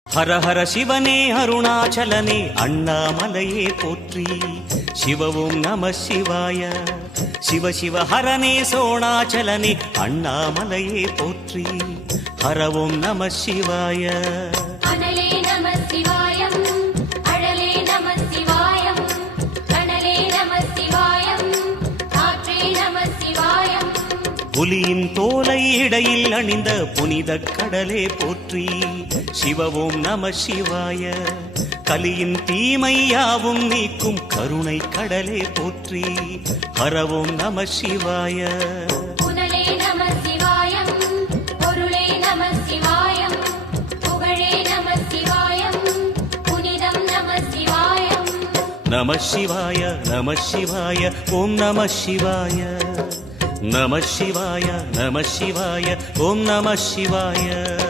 ஹர ஹர சிவனே அருணாச்சலனே அண்ணாமலையே போற்றி. சிவவும் நம சிவாய. சிவ சிவ ஹரனே சோணாச்சலனே அண்ணாமலையே போற்றி. ஹரவும் நம சிவாய. அனலே நம சிவாயம், அழலே நம சிவாயம், கனலே நம சிவாயம், காற்றே நம சிவாயம். புலியின் தோலை இடையில் அணிந்த புனித கடலே போற்றி. சிவவும் நம சிவாய. கலியின் தீமையாவும் நீக்கும் கருணை கடலே போற்றி. ஹரவும் நம சிவாய. புனலே நம சிவாயம், பொருளே நம சிவாயம், புகழே நம சிவாயம், புனிதம் நம சிவாயம். நம சிவாய நம சிவாய ஓம் நம சிவாய. நம சிவாய நம சிவாய ஓம் நம சிவாய.